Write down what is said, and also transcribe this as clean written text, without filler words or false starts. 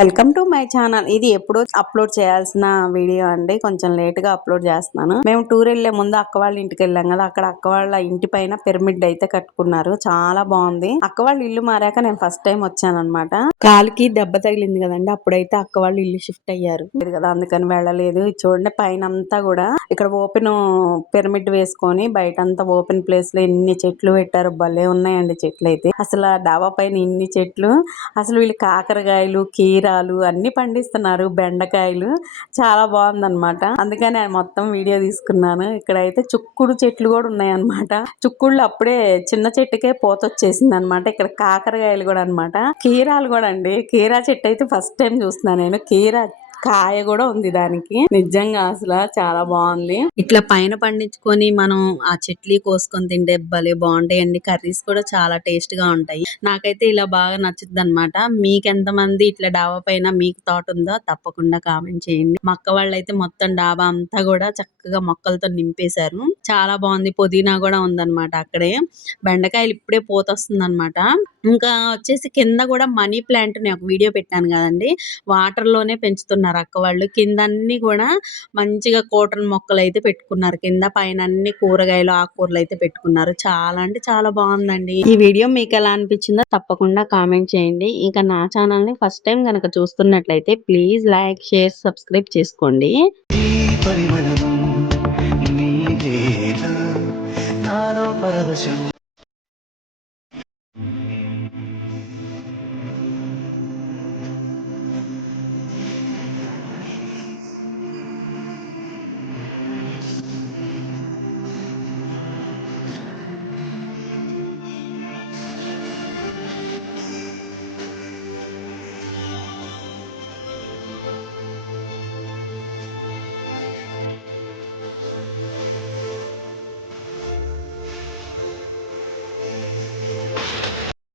Welcome to my channel. ఇది ఎప్పుడో upload చేయాల్సిన వీడియో అండి. కొంచెం లేట్ గా అప్లోడ్ చేస్తున్నాను. మేము టూర్ వెళ్లే ముందు అక్క వాళ్ళ ఇంటికి వెళ్ళాం కదా, అక్కడ అక్క వాళ్ళ ఇంటి పైన పిరమిడ్ అయితే కట్టుకున్నారు. చాలా బాగుంది. అక్క వాళ్ళ ఇల్లు మారాక నేను ఫస్ట్ టైం వచ్చాను అనమాట. కాలికి దెబ్బ తగిలింది కదండి, అప్పుడైతే అక్క వాళ్ళు ఇల్లు షిఫ్ట్ అయ్యారు కదా, అందుకని వెళ్ళలేదు. చూడండి పైన అంతా కూడా ఇక్కడ ఓపెన్ పిరమిడ్ వేసుకొని బయటంతా ఓపెన్ ప్లేస్ లో ఎన్ని చెట్లు పెట్టారు. భలే ఉన్నాయండి చెట్లు అయితే. అసలు ఆ డాబా పైన ఇన్ని చెట్లు. అసలు వీళ్ళు కాకరకాయలు, కీరాలు అన్ని పండిస్తున్నారు. బెండకాయలు చాలా బాగుందన్నమాట. అందుకని నేను మొత్తం వీడియో తీసుకున్నాను. ఇక్కడైతే చుక్కుడు చెట్లు కూడా ఉన్నాయి అన్నమాట. చుక్కుళ్ళు అప్పుడే చిన్న చెట్టుకే పూత వచ్చేసింది అనమాట. ఇక్కడ కాకరకాయలు కూడా అన్నమాట. కీరాలు కూడా అండి. కీరా చెట్టు అయితే ఫస్ట్ టైం చూస్తున్నాను నేను. కీరా కాయ కూడా ఉంది దానికి. నిజంగా అసలు చాలా బాగుంది. ఇట్లా పైన పండించుకొని మనం ఆ చెట్లు కోసుకొని తింటే భలే బాగుంటాయండి. కర్రీస్ కూడా చాలా టేస్ట్ గా ఉంటాయి. నాకైతే ఇలా బాగా నచ్చుద్ది అనమాట. మీకెంతమంది ఇట్లా డాబా పైన మీకు తోట ఉందో తప్పకుండా కామెంట్ చేయండి. మా అక్క వాళ్ళైతే మొత్తం డాబా అంతా కూడా చక్కగా మొక్కలతో నింపేశారు. చాలా బాగుంది. పుదీనా కూడా ఉందన్నమాట అక్కడే. బెండకాయలు ఇప్పుడే పూత వస్తుంది అనమాట. ఇంకా వచ్చేసి కింద కూడా మనీ ప్లాంట్ ని ఒక వీడియో పెట్టాను కదండి, వాటర్ లోనే పెంచుతున్నారు అక్క వాళ్ళు. కింద అన్ని కూడా మంచిగా కోటన్ మొక్కలు అయితే పెట్టుకున్నారు. కింద పైన అన్ని కూరగాయలు, ఆకుకూరలు అయితే పెట్టుకున్నారు. చాలా అంటే చాలా బాగుందండి. ఈ వీడియో మీకు ఎలా అనిపించిందో తప్పకుండా కామెంట్ చేయండి. ఇంకా నా ఛానల్ ని ఫస్ట్ టైం కనుక చూస్తున్నట్లయితే ప్లీజ్ లైక్, షేర్, సబ్స్క్రైబ్ చేసుకోండి. ఈ పరిమళం నీవేనా నాలో పరవశం